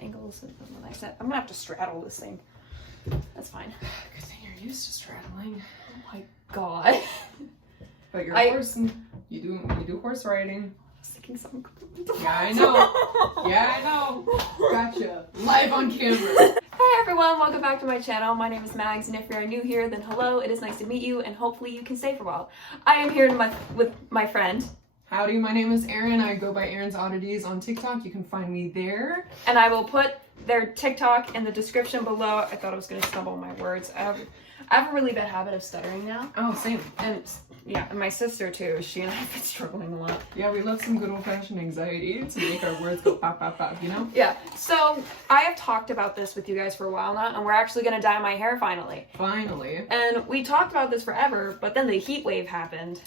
angles and when I said I'm gonna have to straddle this thing. That's fine. Good thing you're used to straddling. Oh my god. But you're a horse and you do horse riding. I was thinking something. Yeah, I know. Yeah, I know. Gotcha. Live on camera. Hi everyone, welcome back to my channel. My name is Mags, and if you're new here, then hello. It is nice to meet you, and hopefully you can stay for a while. I am here with my friend. Howdy, my name is Aeryn. I go by Aeryn's Oddities on TikTok. You can find me there. And I will put their TikTok in the description below. I thought I was going to stumble on my words. I have a really bad habit of stuttering now. Oh, same. And yeah, and my sister too. She and I have been struggling a lot. Yeah, we love some good old-fashioned anxiety to make our words go pop, pop, pop, you know? Yeah, so I have talked about this with you guys for a while now, and we're actually going to dye my hair finally. Finally. And we talked about this forever, but then the heat wave happened,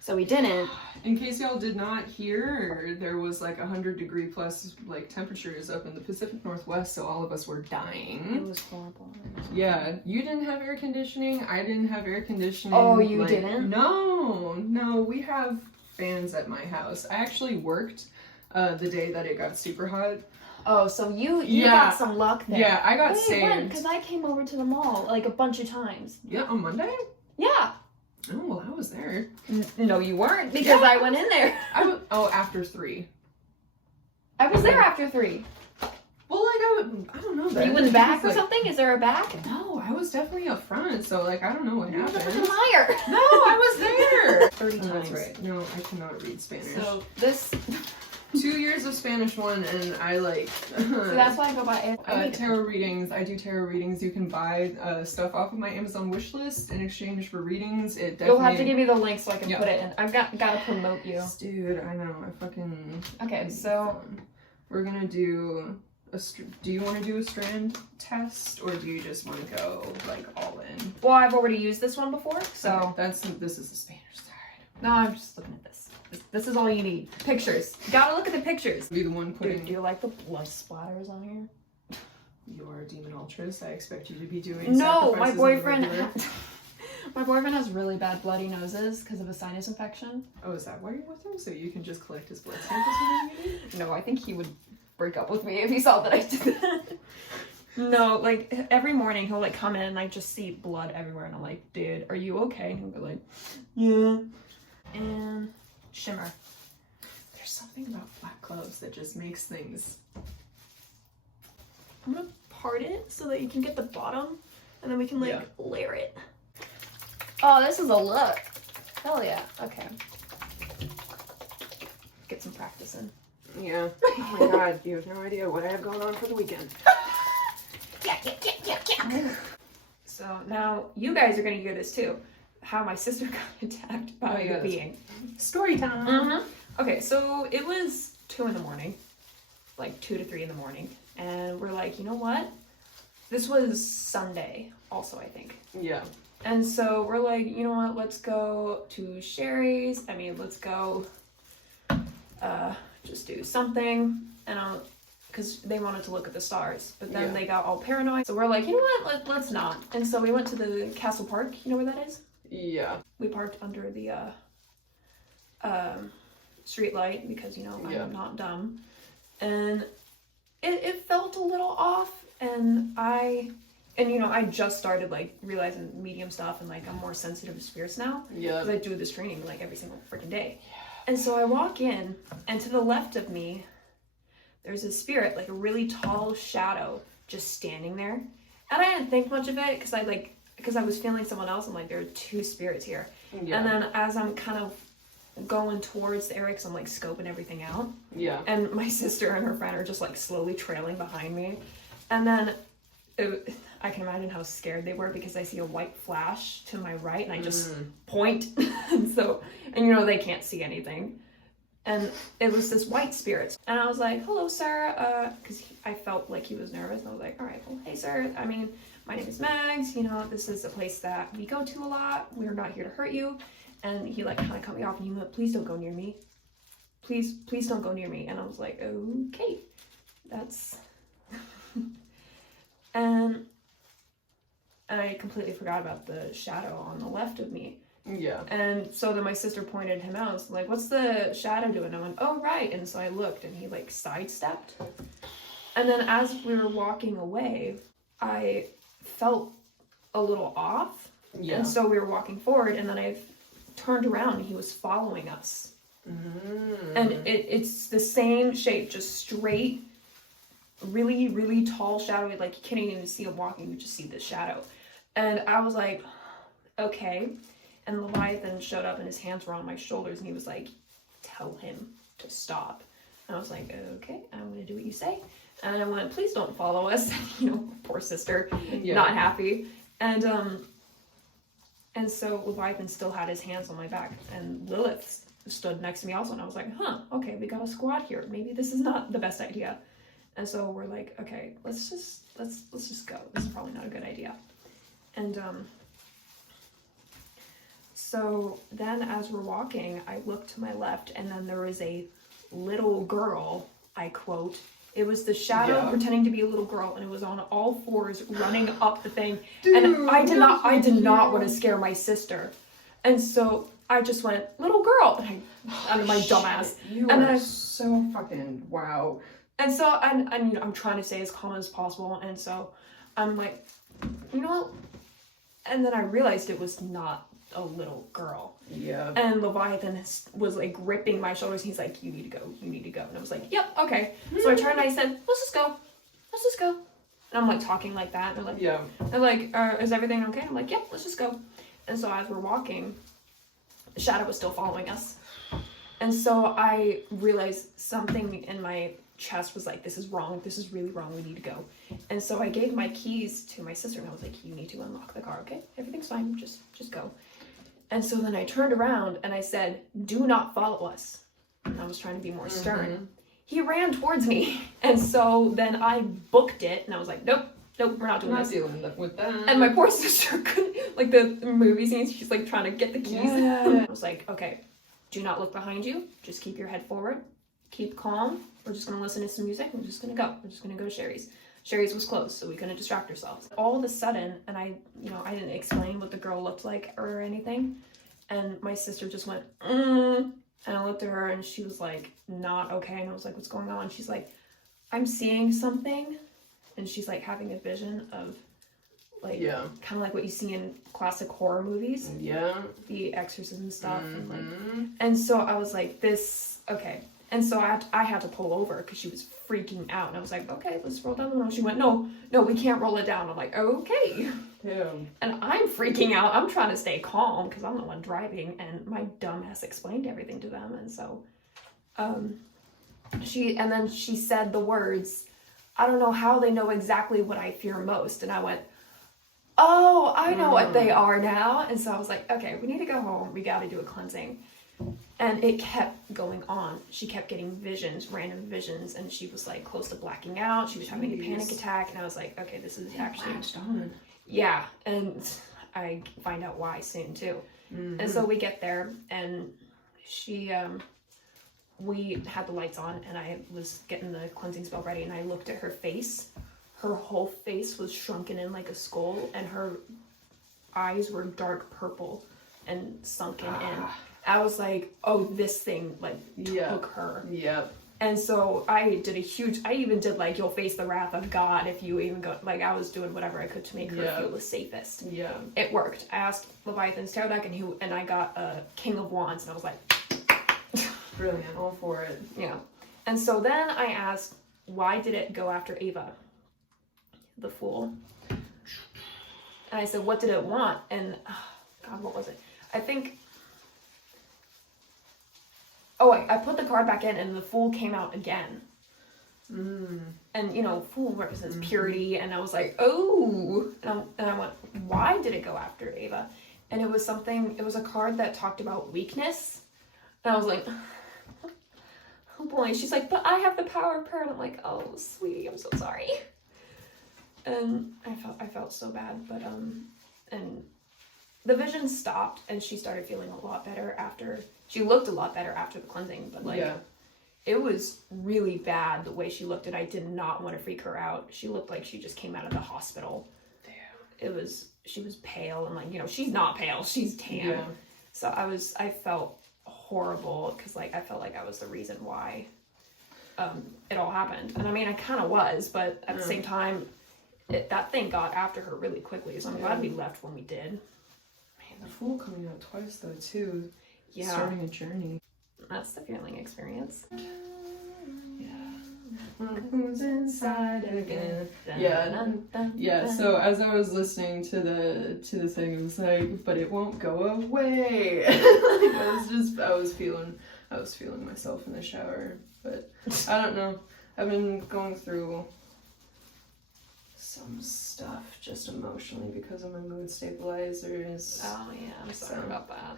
so we didn't. In case y'all did not hear, there was like 100-degree plus like temperatures up in the Pacific Northwest, so all of us were dying. It was horrible. Yeah, you didn't have air conditioning. I didn't have air conditioning. Oh, you didn't? No, we have fans at my house. I actually worked the day that it got super hot. Oh, so you got some luck there. Yeah, I got saved. Because I came over to the mall like a bunch of times. Yeah, on Monday? Yeah. Oh, well, I was there. No, you weren't, because I went in there. After 3. I was there after 3. Well, like, I don't know. You went back or something? Is there a back? No, I was definitely up front, so, like, I don't know what happened. You're a liar. No, I was there. 30 times. That's right. No, I cannot read Spanish. So, this... 2 years of Spanish 1, and I, like... So that's why I go by... tarot readings. I do tarot readings. You can buy stuff off of my Amazon wish list in exchange for readings. It definitely... You'll have to give me the link so I can put it in. I've got to promote you. Dude, I know. I fucking... Okay, so... We're gonna do... Do you want to do a strand test, or do you just want to go, like, all in? Well, I've already used this one before, so... Okay, this is the Spanish side. No, I'm just looking at this. This is all you need. Pictures. You gotta look at the pictures. Be the one putting... Dude, do you like the blood splatters on here? You're a demon ultras. I expect you to be doing No, my boyfriend... my boyfriend has really bad bloody noses because of a sinus infection. Oh, is that why you're with him? So you can just collect his blood samples whenever you need? No, I think he would break up with me if he saw that I did that. No, like, every morning he'll, like, come in and I just see blood everywhere. And I'm like, dude, are you okay? And he'll be like, yeah. And... shimmer. There's something about flat clothes that just makes things... I'm gonna part it so that you can get the bottom, and then we can, like, layer it. Oh, this is a look. Hell yeah. Okay. Get some practice in. Yeah. Oh my god, you have no idea what I have going on for the weekend. Yeah. So now you guys are gonna hear this too. How my sister got attacked by a being. Story time. Okay, so it was 2 in the morning, like 2 to 3 in the morning, and we're like, you know what? This was Sunday, also, I think. Yeah. And so we're like, you know what? Let's go to Sherry's. I mean, let's go, just do something, and because they wanted to look at the stars, but then they got all paranoid. So we're like, you know what? Let's not. And so we went to the Castle Park. You know where that is? Yeah. We parked under the street light because, you know, I'm not dumb. And it felt a little off, and you know, I just started, like, realizing medium stuff, and, like, I'm more sensitive to spirits now. Yeah. Because I do this training, like, every single freaking day. Yeah. And so I walk in, and to the left of me, there's a spirit, like a really tall shadow, just standing there. And I didn't think much of it, because I was feeling someone else. I'm like, there are 2 spirits here. Yeah. And then as I'm kind of going towards the area, because I'm like scoping everything out. Yeah. And my sister and her friend are just like slowly trailing behind me. And then I can imagine how scared they were, because I see a white flash to my right and I just point. and you know, they can't see anything. And it was this white spirit. And I was like, hello, sir. Because I felt like he was nervous. And I was like, all right, well, hey, sir. I mean, my name is Mags. You know, this is a place that we go to a lot. We're not here to hurt you. And he, like, kind of cut me off. And he went, please don't go near me. Please don't go near me. And I was like, okay. That's... and I completely forgot about the shadow on the left of me. Yeah. And so then my sister pointed him out. So like, what's the shadow doing? I went, oh, right. And so I looked, and he, like, sidestepped. And then as we were walking away, I felt a little off. Yeah. And so we were walking forward, and then I turned around and he was following us. And it's the same shape, just straight, really, really tall, shadowy, like you can't even see him walking, you just see the shadow. And I was like, okay. And Leviathan showed up and his hands were on my shoulders and he was like, tell him to stop. And I was like, okay, I'm gonna do what you say. And I went, please don't follow us. You know, poor sister, not happy. And so Leviathan still had his hands on my back, and Lilith stood next to me also, and I was like, huh, okay, we got a squad here. Maybe this is not the best idea. And so we're like, okay, let's just go. This is probably not a good idea. And so then as we're walking, I looked to my left, and then there was a little girl, I quote. It was the shadow pretending to be a little girl, and it was on all fours running up the thing. Dude, and I did not want to scare my sister. And so I just went, little girl, and I'm my dumbass. You and are then so fucking wow. And so I'm trying to stay as calm as possible, and so I'm like, you know what? And then I realized it was not a little girl. Yeah. And Leviathan was like gripping my shoulders. He's like, you need to go, you need to go. And I was like, yep, okay. So I turned and I said, let's just go. And I'm like talking like that. And they're like, is everything okay? I'm like, yep, let's just go. And so as we're walking, the shadow was still following us. And so I realized something in my chest was like, this is wrong. This is really wrong. We need to go. And so I gave my keys to my sister and I was like, you need to unlock the car, okay? Everything's fine. Just go. And so then I turned around and I said, do not follow us. And I was trying to be more stern. He ran towards me. And so then I booked it and I was like, nope, we're not doing this. Dealing with that. And my poor sister couldn't, like the movie scenes, she's like trying to get the keys. I was like, okay, do not look behind you. Just keep your head forward. Keep calm. We're just going to listen to some music. We're just going to go. We're just going to go to Sherry's. Sherry's was closed, so we couldn't distract ourselves. All of a sudden, and I didn't explain what the girl looked like or anything, and my sister just went, and I looked at her, and she was like, not okay, and I was like, what's going on? She's like, I'm seeing something, and she's like having a vision of, like, kind of like what you see in classic horror movies. Yeah. The exorcism stuff, and so I was like, okay. And so I had to pull over because she was freaking out. And I was like, okay, let's roll down the road. She went, no, we can't roll it down. I'm like, okay. Damn. And I'm freaking out. I'm trying to stay calm because I'm the one driving. And my dumbass explained everything to them. And so she said the words, I don't know how they know exactly what I fear most. And I went, oh, I know what they are now. And so I was like, okay, we need to go home. We got to do a cleansing. And it kept going on. She kept getting visions, random visions, and she was like close to blacking out. She was having a panic attack, and I was like, okay, this is actually on. Yeah, and I find out why soon too. And so we get there, and she, we had the lights on, and I was getting the cleansing spell ready, and I looked at her face. Her whole face was shrunken in like a skull, and her eyes were dark purple and sunken in. I was like, oh, this thing, like, took her. Yep. And so I even did, like, you'll face the wrath of God if you even go, like, I was doing whatever I could to make her feel the safest. Yeah. It worked. I asked Leviathan's tarot deck, and I got a King of Wands, and I was like, brilliant, all for it. Yeah. And so then I asked, why did it go after Ava, the fool? And I said, what did it want? And, God, what was it? I think... Oh, I put the card back in, and the Fool came out again. And, Fool represents purity, and I was like, oh! And I went, why did it go after Ava? And it was a card that talked about weakness. And I was like, oh boy. She's like, but I have the power of prayer. And I'm like, oh, sweetie, I'm so sorry. And I felt so bad, but, and the vision stopped, and she started feeling a lot better after... She looked a lot better after the cleansing, but it was really bad the way she looked, and I did not want to freak her out. She looked like she just came out of the hospital. Damn. She was pale, and like, she's not pale, she's tan. Yeah. So I felt horrible, because like, I felt like I was the reason why. it all happened. And I mean, I kind of was, but at the same time, that thing got after her really quickly. So I'm glad we left when we did. Man, the Fool coming out twice though too. Yeah. Starting a journey. That's the feeling experience. Who's inside again? Yeah. So as I was listening to the thing, it was like, but it won't go away. I was feeling myself in the shower. But I don't know. I've been going through some stuff just emotionally because of my mood stabilizers. Oh yeah, I'm sorry about that.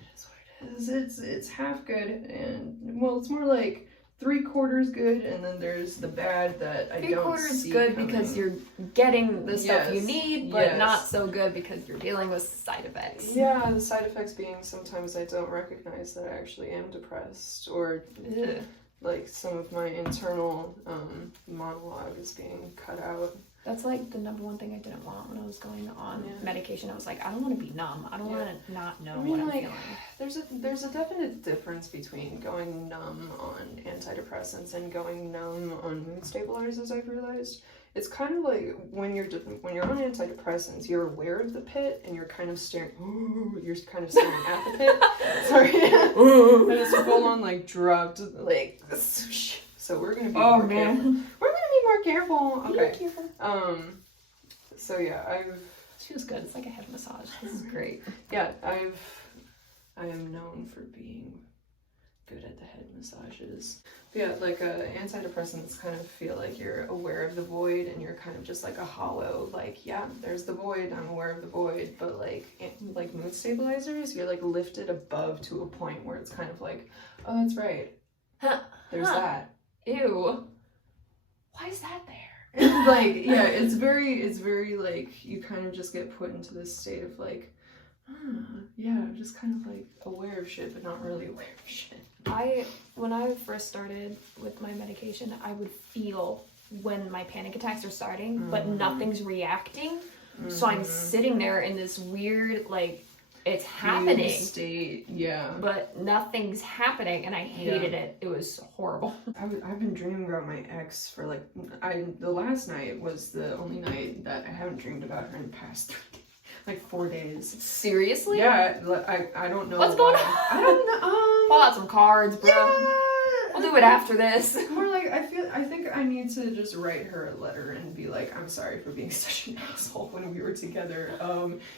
It is what it is. It's half good, and well, it's more like 3/4 good, and then there's the bad that I don't see 3/4 good coming. because you're getting the stuff you need, but Yes. not so good because you're dealing with side effects. Yeah, the side effects being sometimes I don't recognize that I actually am depressed, or like some of my internal monologue is being cut out. That's like the number one thing I didn't want when I was going on medication. I was like, I don't want to be numb. I don't want to not know what I'm feeling. There's a definite difference between going numb on antidepressants and going numb on mood stabilizers. I've realized it's kind of like when you're on antidepressants, you're aware of the pit and you're kind of staring. You're kind of staring at the pit. Sorry, and it's full on like dropped like. So we're gonna be more careful. We're gonna be more careful. Okay. Be careful. So yeah, It feels good. It's like a head massage. This is great. Yeah, I am known for being good at the head massages. But yeah, like antidepressants kind of feel like you're aware of the void and you're kind of just like a hollow, like, yeah, there's the void, I'm aware of the void. But like mood stabilizers, you're like lifted above to a point where it's kind of like, oh, that's right. There's that. Ew. Why is that there? Like, yeah, it's very like you kind of just get put into this state of like, yeah, just kind of like aware of shit, but not really aware of shit. When I first started with my medication, I would feel when my panic attacks are starting, but nothing's reacting. So I'm sitting there in this weird, like, it's happening state, yeah, but nothing's happening, and I hated it. It was horrible. I've been dreaming about my ex for like the last night was the only night that I haven't dreamed about her in the past 3 days, like 4 days. Seriously? Yeah, I don't know what's going on. I don't know. Pull out some cards, bro. Yeah. We'll do it after this. More like I think I need to just write her a letter and be like, I'm sorry for being such an asshole when we were together.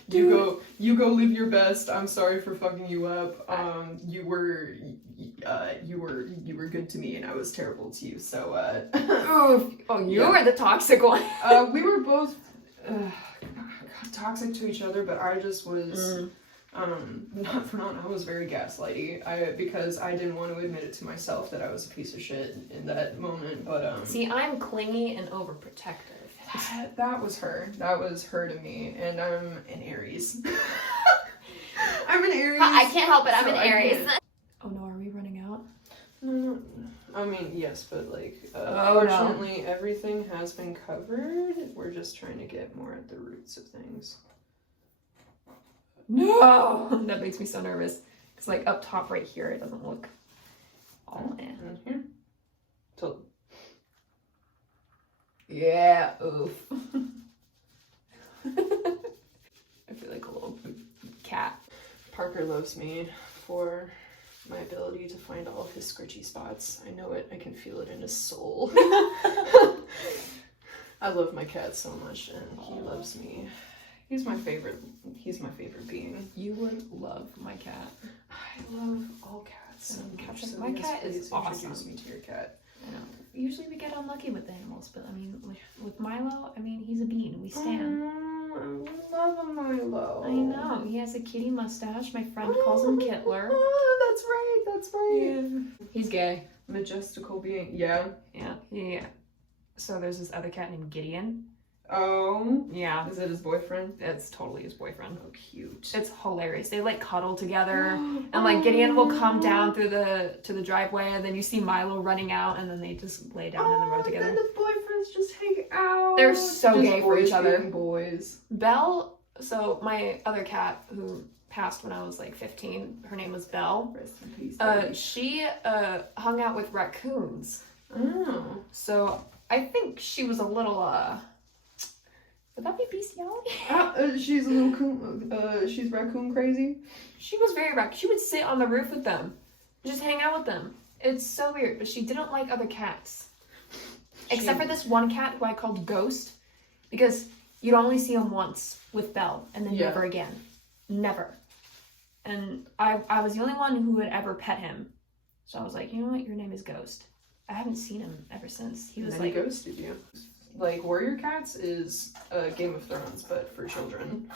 You go live your best. I'm sorry for fucking you up. You were good to me and I was terrible to you. So you were the toxic one. We were both toxic to each other, but I just was I was very gaslighty. Because I didn't want to admit it to myself that I was a piece of shit in that moment. But see, I'm clingy and overprotective. That was her. That was her to me, and I'm an Aries. I'm an Aries. I can't help it. I'm an Aries. Oh no, are we running out? No. I mean, yes, but like, fortunately, everything has been covered. We're just trying to get more at the roots of things. No! That makes me so nervous. It's like up top right here, it doesn't look all in. And here? Totally. Yeah, oof. I feel like a little cat. Parker loves me for my ability to find all of his scritchy spots. I know it. I can feel it in his soul. I love my cat so much, and he loves me. He's my favorite being. You would love my cat. I love all cats so much. So my cat is awesome. Introduce me to your cat. I know. Usually we get unlucky with animals, but I mean, with Milo, I mean, he's a bean. We stand. I love Milo. I know. He has a kitty mustache. My friend calls him Kittler. That's right. Yeah. He's gay. Majestical being. Yeah. Yeah. So there's this other cat named Gideon. Oh. Yeah. Is it his boyfriend? It's totally his boyfriend. Oh, cute. It's hilarious. They like cuddle together, and like Gideon will come down to the driveway, and then you see Milo running out, and then they just lay down in the road together. And then the boyfriends just hang out. They're so just gay for each other. Boys. Belle. So my other cat, who passed when I was like 15. Her name was Belle. Rest in peace. Baby. She hung out with raccoons. Oh. So I think she was a little, would that be bestiality? She's a little coon. She's raccoon crazy. She was very raccoon. She would sit on the roof with them, just hang out with them. It's so weird, but she didn't like other cats. Except for this one cat who I called Ghost, because you'd only see him once with Belle, and then never again. Never. And I was the only one who would ever pet him. So I was like, you know what, your name is Ghost. I haven't seen him ever since. He was like, he ghosted you. Like, Warrior Cats is Game of Thrones, but for children.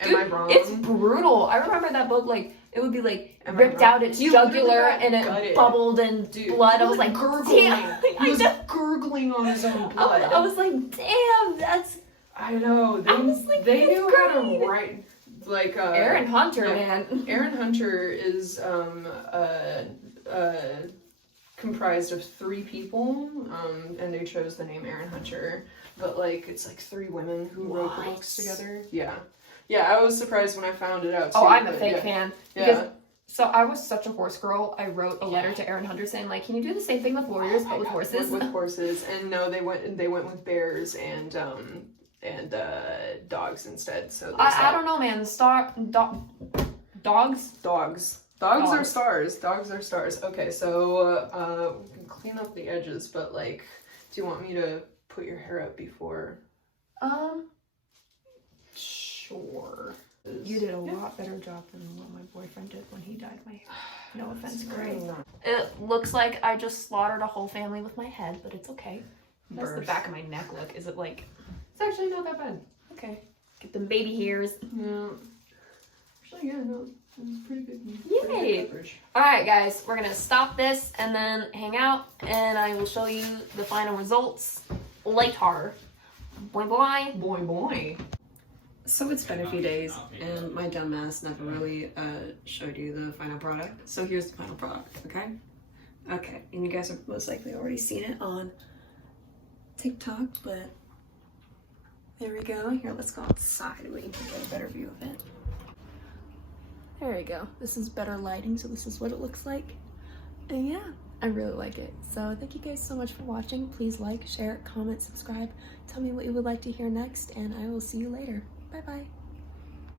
Am I wrong? It's brutal. I remember that book, like, it would be like Am I ripped wrong? out its You jugular literally and got it gutted. bubbled and Dude, blood. he I was like, gurgling. damn. He was gurgling on his own blood. I was like, damn, that's... I know. I was like, they that's knew how to great. write. Like Aeryn Hunter, man. Aeryn Hunter is comprised of 3 people, and they chose the name Aeryn Hunter. But like, it's like 3 women who wrote the books together. Yeah, yeah. I was surprised when I found it out. Too, Oh, I'm a fake fan. Because, Yeah. so I was such a horse girl. I wrote a letter to Aeryn Hunter saying, like, can you do the same thing with warriors, but with horses? With horses, and no, they went with bears and dogs instead. So I don't know, man. Dogs? Dogs are stars. Dogs are stars. Okay, so we can clean up the edges, but like, do you want me to put your hair up before? Sure. You did a lot better job than what my boyfriend did when he dyed my hair. No offense, great. It looks like I just slaughtered a whole family with my head, but it's okay. How's the back of my neck look? Is it like... It's actually not that bad. Okay. Get them baby hairs. Yeah. Actually, yeah, no, it's pretty good. Yay! Pretty good coverage. Alright guys, we're gonna stop this and then hang out and I will show you the final results later. Boy boy. Boy, boy. So it's been a few days, and my dumbass never really showed you the final product. So here's the final product, okay? Okay, and you guys have most likely already seen it on TikTok, but there we go. Here, let's go outside and we can get a better view of it. There we go. This is better lighting, so this is what it looks like. And yeah, I really like it. So thank you guys so much for watching. Please like, share, comment, subscribe. Tell me what you would like to hear next, and I will see you later. Bye-bye.